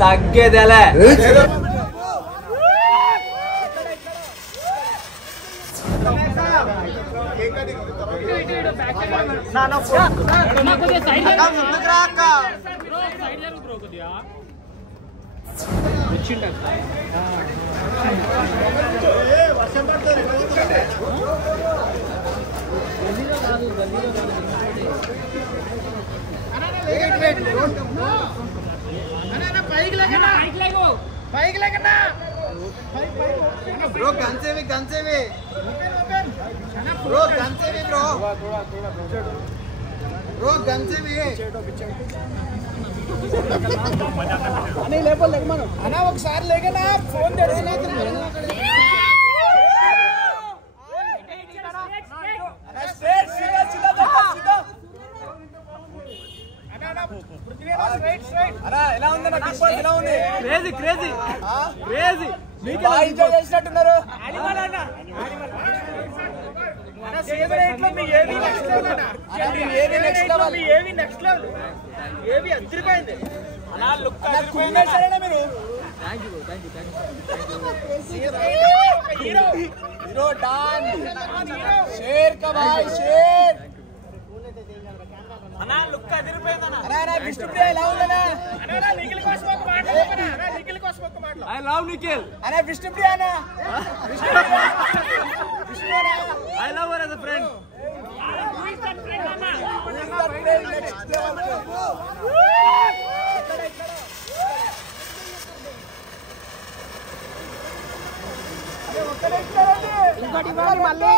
తగ్గేదేలే Bro, gansevi. Bro, gansevi bro. Bro, gansevi. అనే lapel లేకమను అన్న ఒకసారి లేకనా ఫోన్ తెడుతున్నా చేసినట్టున్నారు I love Nikhil. అనే విష్ణుప్రియ అన్న I love her as a friend. ఇంకోటి మళ్ళీ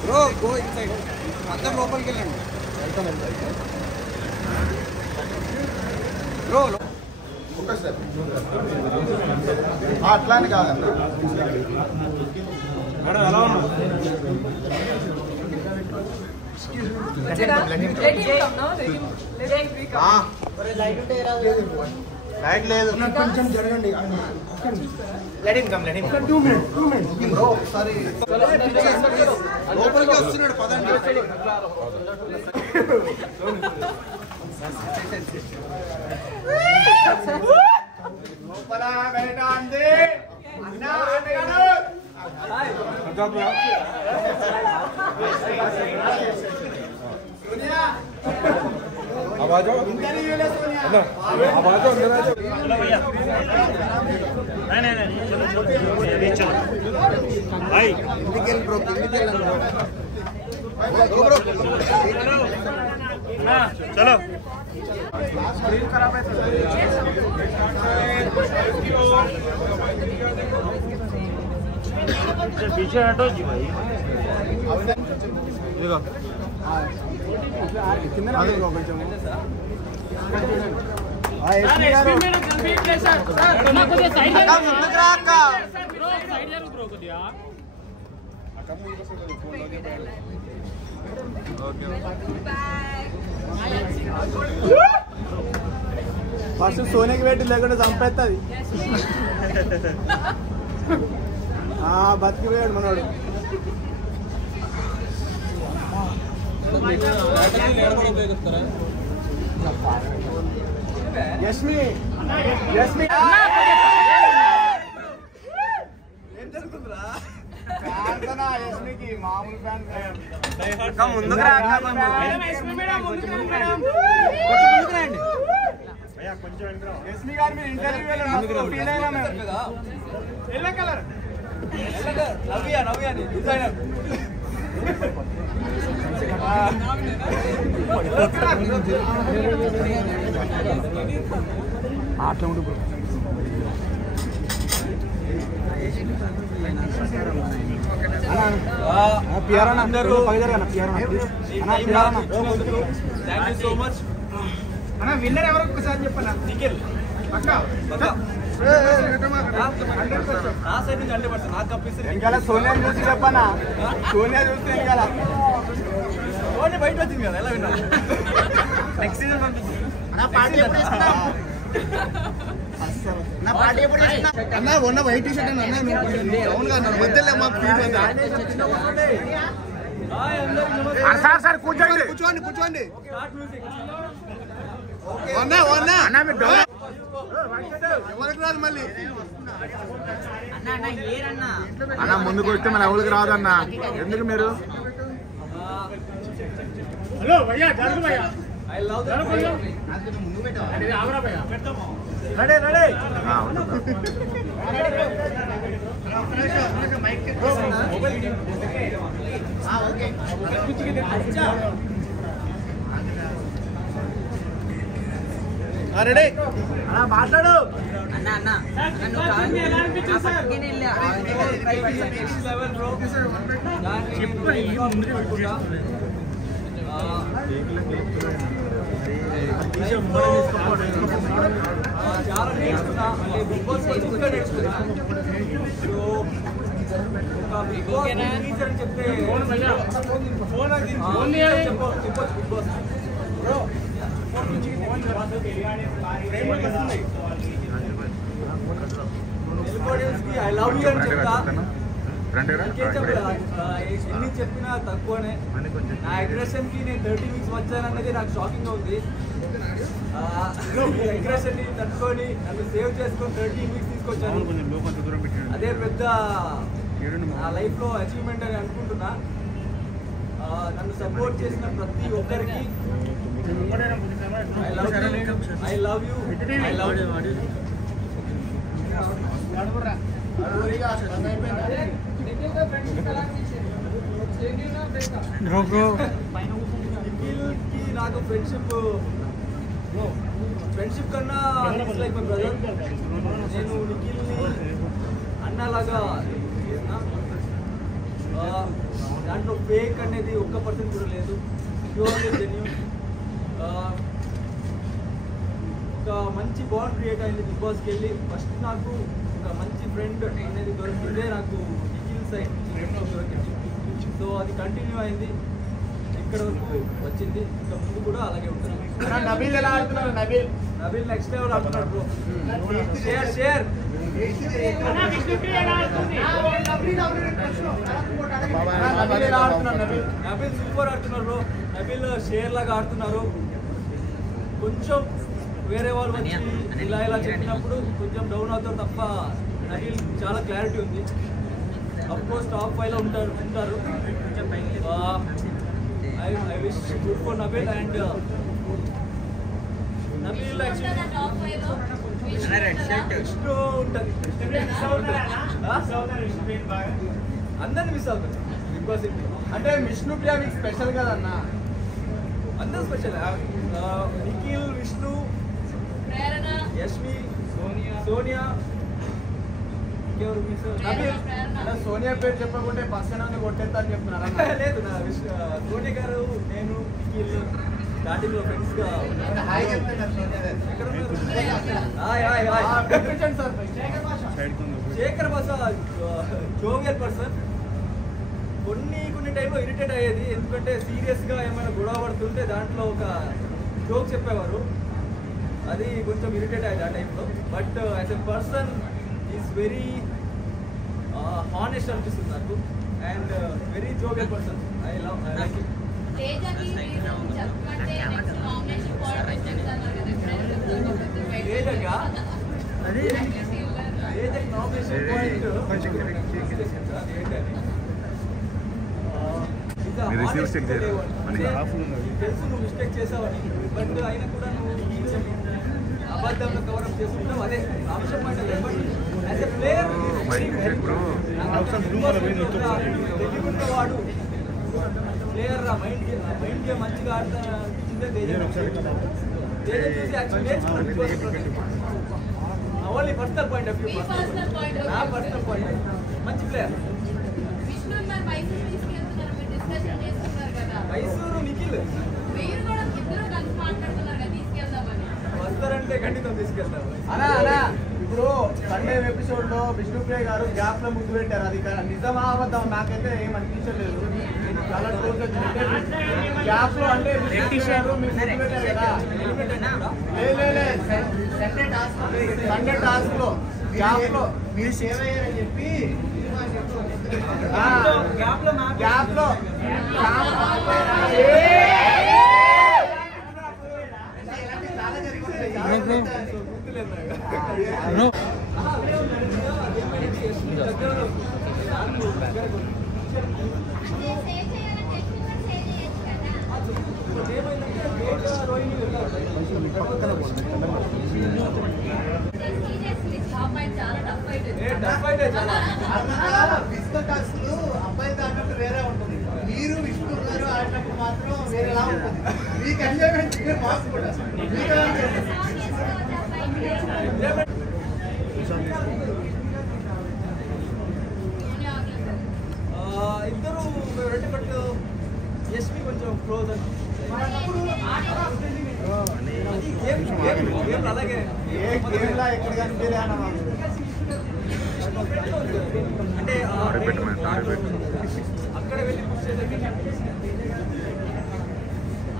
బ్రో గో ఇన్సైడ్ అందరూ లోపలికి వెళ్ళండి బ్రో అట్లానే కాదన్నా మేడం ఎలా ఉన్నా లైట్ లేదు కొంచెం జరగండి బ్రో ఒకసారి లోపలికి వస్తున్నాడు పదండి లోపల బయట అంది आवाज भाई चलो स्क्रीन खराब है पीछे हटो जी भाई ఫస్ట్ సోనేకి పెట్టి లేకుండా చంపేస్తుంది బతికిపోయాడు మనోడు యష్మి ఏం జరుగుతుందిరా యష్మికి మామూలు ఫ్యాన్ ముందుకు యష్మి గారు మీరు ఇంటర్వ్యూ ఫీల్ అయినా ఎల్లో కలర్ నవ్య డిజైనర్ అట్లా ఉండు బ్రో పియారా అందరూ Thank you so much. అన్న విన్నర్ ఎవరు ఒకసారి చెప్పన్నా నిఖిల్ వెనకాల సోనియా చూసి చెప్పనా సోనియా చూస్తే వెనకాల బయట వచ్చింది కదా ఎలా విన్నా నెక్స్ట్ సీజన్ పంపిస్తుంది అన్న ఉన్న వైట్ టీ షర్ట్ అన్న వద్దలే మాకు సార్ కూర్చోండి కూర్చోండి కూర్చోండి ఎవరికి రాదు మళ్ళీ అన్న ముందుకు వస్తే మళ్ళీ ఎవరికి రాదన్న ఎందుకు మీరు హలో భయ్యా జరుగు భయ్యా I love that. Ready, ready. Okay. Ready. మాట్లాడు అన్న అన్న నన్ను కాదు పక్కనే ఇల్ల నెక్స్ట్ లెవెల్ బ్రో చెప్పు ముందుకు పెట్టుకుంటా చాలా నేర్చుకున్నా అంటే బిగ్ బాస్ ఇంకా నేర్చుకున్నా బిగ్ బాస్ టీచర్ అని చెప్తే చెప్పొచ్చు big boss I love you అని చెప్తా ఎన్ని చెప్పినా తక్కువనే నా అగ్రెషన్ కి నేను 30 వీక్స్ వచ్చానన్నది నాకు షాకింగ్ ఉంది అగ్రెషన్ ని తట్టుకొని నన్ను సేవ్ చేసుకొని 30 వీక్స్ తీసుకొచ్చాను అదే పెద్ద నా లైఫ్ లో అచీవ్మెంట్ అని అనుకుంటున్నా నన్ను సపోర్ట్ చేసిన ప్రతి ఒక్కరికి ఐ లవ్ యూ నాకు ఫ్రెండ్షిప్ కన్నా లైక్ మై బ్రదర్ నేను నిఖిల్ని అన్నలాగా దాంట్లో ఫేక్ అనేది 1% కూడా లేదు ప్యూర్లీ జెన్యూన్ ఒక మంచి బాండ్ క్రియేట్ అయింది బిగ్ బాస్కి వెళ్ళి ఫస్ట్ నాకు ఒక మంచి ఫ్రెండ్ అనేది దొరికిందే నాకు నిఖిల్ సైడ్ దొరికింది సో అది కంటిన్యూ అయింది ఇక్కడ వరకు వచ్చింది ఇంకా ముందు కూడా అలాగే ఉంటుంది నబీల్ ఎలా ఆడుతున్నారు నబీల్ నెక్స్ట్ లెవెల్ ఆడుతున్నాడు బ్రో షేర్ నబీల్ సూపర్ ఆడుతున్నారు బ్రో నబీల్ షేర్ లాగా ఆడుతున్నారు కొంచెం వేరే వాళ్ళు వచ్చి ఇలా చెప్పినప్పుడు కొంచెం డౌన్ అవుతారు తప్ప నబీల్ చాలా క్లారిటీ ఉంది అఫ్కోర్స్ టాప్ 5 లో ఉంటారు I wish good for Nabil and Nabil actually అందరిని మిస్ అవుతారు బిగ్ బాస్ అంటే విష్ణు ప్రియ మీకు స్పెషల్ కదన్న అందరూ స్పెషల్ నిఖిల్ విష్ణు యష్మి సోనియా సోనియా పేరు చెప్పకుంటే పక్కన కొట్టేస్తా అని చెప్తున్నారు లేదు నా సోనియా గారు నేను నిఖిల్ స్టార్టింగ్ లో ఫ్రెండ్స్ గా శేఖర్ బస జోవియల్ పర్సన్ కొన్ని టైంలో ఇరిటేట్ అయ్యేది ఎందుకంటే సీరియస్ గా ఏమైనా గొడవ పడుతుంటే దాంట్లో ఒక జోక్ చెప్పేవారు అది కొంచెం ఇరిటేట్ అయ్యేది ఆ టైంలో but as a person is very honest అనిపిస్తుంది నాకు and very jovial person I like it తెలుసు నువ్వు మిస్టేక్ చేసావని బట్ అయినా కూడా నువ్వు అబద్ధంలో కవరప్ చేసుకుంటావు అదే అంశం మాట యాజ్ ఎ ప్లేయర్ వాడు ప్లేయర్ రా మైండ్ గేమ్ మంచిగా ఆడతా అనిపించిందే తేజ చూసి actually only personal point of view నా పర్సనల్ పాయింట్ ఆఫ్ వ్యూ మంచి ప్లేయర్ మైసూరు నిఖిల్ వస్తారంటే ఖండితం తీసుకెళ్తారు. అలా అలా ఇప్పుడు సండే ఎపిసోడ్ లో విష్ణుప్రియ గారు గ్యాప్ లో ముద్దు పెట్టారు. అది నిజమా అబద్ధం నాకైతే ఏం అనిపించలేదు. చాలా క్లోజ్ గ్యాప్ లో అంటే విష్ణుప్రియ గారు మీరు ముద్దు పెట్టారు కదా. సండే టాస్క్ లో గ్యాప్ లో మీరు సేవ్ అయ్యారని చెప్పి గ్యాప్ లో అబ్బాయి దాటినట్టు వేరే ఉంటుంది. మీరు విష్ణు గారు ఆడినప్పుడు మాత్రం వేరేలా ఉంటుంది. మీకు ఎంజాయ్మెంట్ మాకు కూడా ఇద్దరు రెండు బట్ ఎస్పీ కొంచెం క్లోజ్ అని అలాగే ఎక్కడ కనిపించలే అంటే అక్కడ వెళ్ళి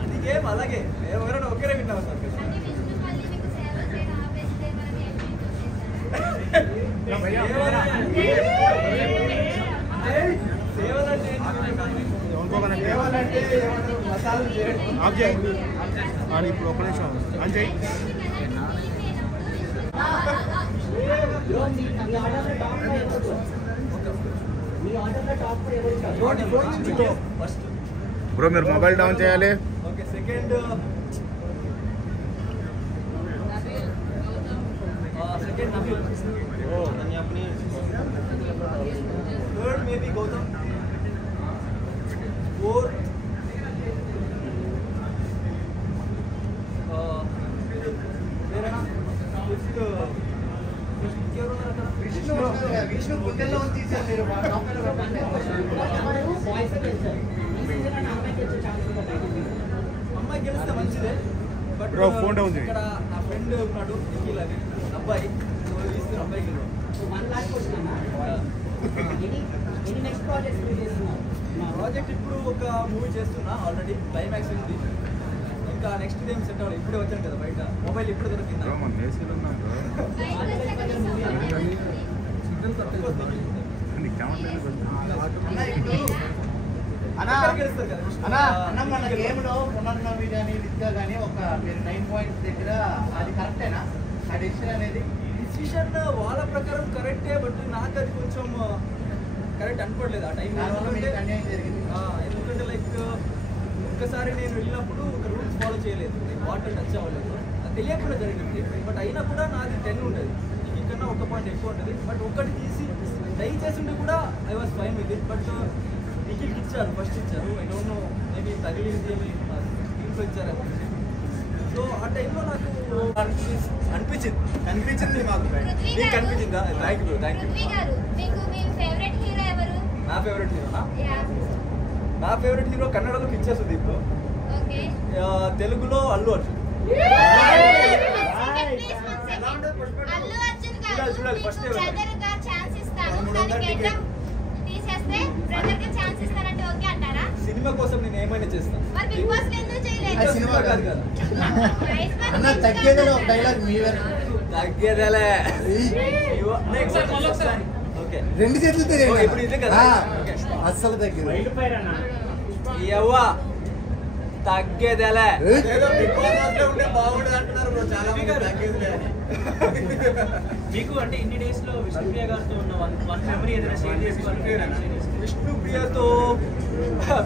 అది గేమ్ అలాగే ఎవరైనా ఒక్కరే విన్నారు సార్. సేవలంటే మసాలా చేయడం ఇప్పుడు ఒక నిమిషం అంజయ్ బ్రో మీరు మొబైల్ డౌన్ చేయాలి. ఓకే సెకండ్ थर्ड में भी गौतम फोर्थ విష్ణు గుండెల్లో తీసారు మీరు. అమ్మాయి గెలిస్తే మంచిదే. బట్ బ్రో ఫోన్ డౌన్ చేయి. ఇక్కడ నా ఫ్రెండ్ ఉన్నాడు నిఖిల్ అని అబ్బాయి ఇస్తే అబ్బాయికి ప్రాజెక్ట్ ఇప్పుడు ఒక మూవీ చేస్తున్నా ఆల్రెడీ క్లైమాక్స్ ఉంది. ఇంకా నెక్స్ట్ టైం సెట్ అవ్వాలి. ఇప్పుడే వచ్చాను కదా బయట మొబైల్ ఇప్పుడు దొరికింది. మన గేమ్ లో పునర్నవి కానీ విద్య కానీ ఒక మీరు 9 పాయింట్స్ దగ్గర అది కరెక్టేనా ఆ డెసిషన్ అనేది? డిసిషన్ వాళ్ళ ప్రకారం కరెక్టే. బట్ నాకు అది కొంచెం కరెక్ట్ అనుకోవట్లేదు ఆ టైం. ఎందుకంటే లైక్ ఒక్కసారి నేను వెళ్ళినప్పుడు ఒక రూల్స్ ఫాలో చేయలేదు. లైక్ వాటర్ టచ్ అవ్వలేదు. అది తెలియకుండా జరిగింది. బట్ అయినా కూడా నాది 10 ఉండేది. ఇంకన్నా 1 పాయింట్ ఎక్కువ ఉంటుంది. బట్ ఒక్కటి తీసి ట్రై చేస్తుంటే కూడా I was fine with it. But నిఖిల్కి ఇచ్చారు, ఫస్ట్ ఇచ్చారు. ఐ డోంట్ నో మేబీ తగిలింది ఏమి ఇంట్లో ఇచ్చారు. సో ఆ టైంలో నాకు అనిపించింది మాకు. నీకు కనిపించిందా? Thank you thank you. నా ఫేవరెట్ హీరోనా? నా ఫేవరెట్ హీరో కన్నడలో పిక్చర్ సుదీప్, తెలుగులో అల్లు అర్జున్. చూడాలి ఫస్ట్ సినిమా కోసం నేను ఏమైనా చేస్తాను. సినిమా కాదు కదా తగ్గేదేలో డైలాగ్ తగ్గేదేలే. ఓకే 2 చేతులతో ఇప్పుడు ఇదే కదా అస్సలు తగ్గేది ఎవ్వా తగ్గేదేలే. ఉంటే బాగుండదు అంటున్నారు చాలా తగ్గేదిలే అని. మీకు అంటే ఇన్ని డేస్ లో విష్ణుప్రియ గారితో ఉన్న వన్ మెమరీ ఏదైనా షేర్ చేసుకోవాలి? విష్ణుప్రియతో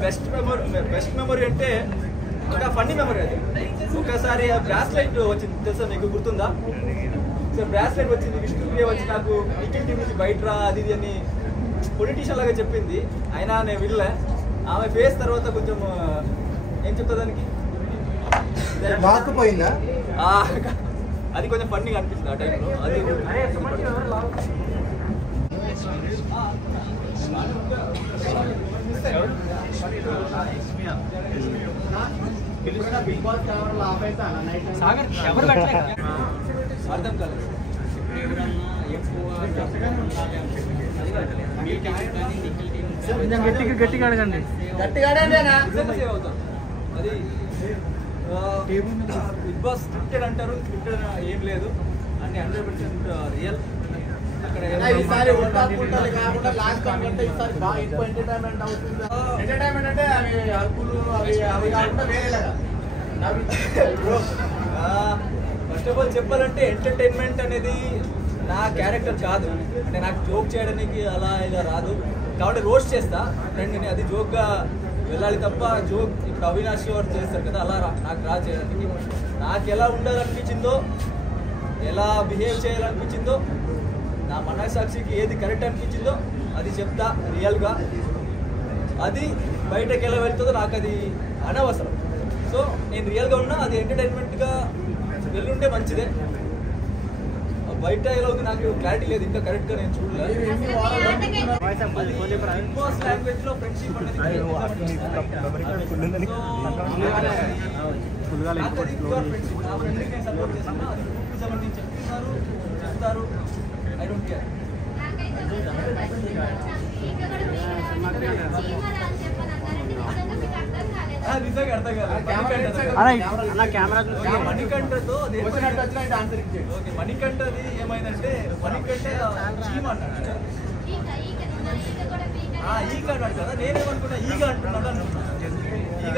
బెస్ట్ మెమరీ అంటే ఒక ఫన్నీ మెమరీ. అది ఒకసారి బ్రాస్లైట్ వచ్చింది తెలుసా మీకు, గుర్తుందా? సో బ్రాస్లైట్ వచ్చింది, విష్ణుప్రియ వచ్చి నాకు నిఖిల్ టీం నుంచి బయట రా అది ఇది అని పొలిటీషియన్ లాగా చెప్పింది. అయినా నేను వెళ్ళే. ఆమె ఫేస్ తర్వాత కొంచెం ఏం చెప్తా దానికి వాకపోయిందా? అది కొంచెం ఫన్నీగా అనిపిస్తుంది ఆ టైంలో. అది బిగ్ బాస్ కెమెరాలో ఆపేస్తా నైట్ సాగర్ ఎవరు పెట్టలేదు అర్థం కాలేదు. గట్టిగా అడగండి. నిజంగా సేవ్ అవుతాం. అది బిగ్ బాస్ స్క్రిప్టెడ్ అంటారు, స్క్రిప్టెడ్ ఏం లేదు అన్ని 100% రియల్. అక్కడ ఈసారి ఉంటాలి కాకుండా లాస్ట్ కంటే ఈసారి బాగా ఎక్కువ ఎంటర్టైన్మెంట్ అవుతుంది. ఎంటర్టైన్మెంట్ అంటే అవి హక్కులు అవి కాకుండా వేరేలాగా ఫస్ట్ ఆఫ్ ఆల్ చెప్పాలంటే ఎంటర్టైన్మెంట్ అనేది నా క్యారెక్టర్ కాదు. అంటే నాకు జోక్ చేయడానికి అలా ఇలా రాదు కాబట్టి రోస్ట్ చేస్తా ఫ్రెండ్ని, అది జోక్గా వెళ్ళాలి తప్ప జోక్ ఇప్పుడు అవినాష్ వారు చేస్తారు కదా అలా నాకు రా చేయడానికి. నాకు ఎలా ఉండాలనిపించిందో, ఎలా బిహేవ్ చేయాలనిపించిందో, నా మనస్సాక్షికి ఏది కరెక్ట్ అనిపించిందో అది చెప్తా రియల్గా. అది బయటకు ఎలా వెళ్తుందో నాకు అది అనవసరం. సో నేను రియల్గా ఉన్నా, అది ఎంటర్టైన్మెంట్గా వెళ్ళుంటే మంచిదే. బయట ఎలా ఉంది నాకు క్లారిటీ లేదు, ఇంకా కరెక్ట్గా నేను చూడలేదు. బిగ్ బాస్ లాంగ్వేజ్లో ఫ్రెండ్షిప్ అనేది సపోర్ట్ చేస్తున్నా. అది గ్రూప్కి సంబంధించి చెప్తారు, ఐ డోంట్ కేర్. నిజంగా అర్థం కాదు. మణికంఠతో ఓకే, మణికంఠది ఏమైందంటే మణికంఠ చీమ అన్నాడు, ఈగ అన్నాడు కదా. నేనేమనుకున్నా ఈగ అంటున్నాడు అనుకున్నా. ఈగ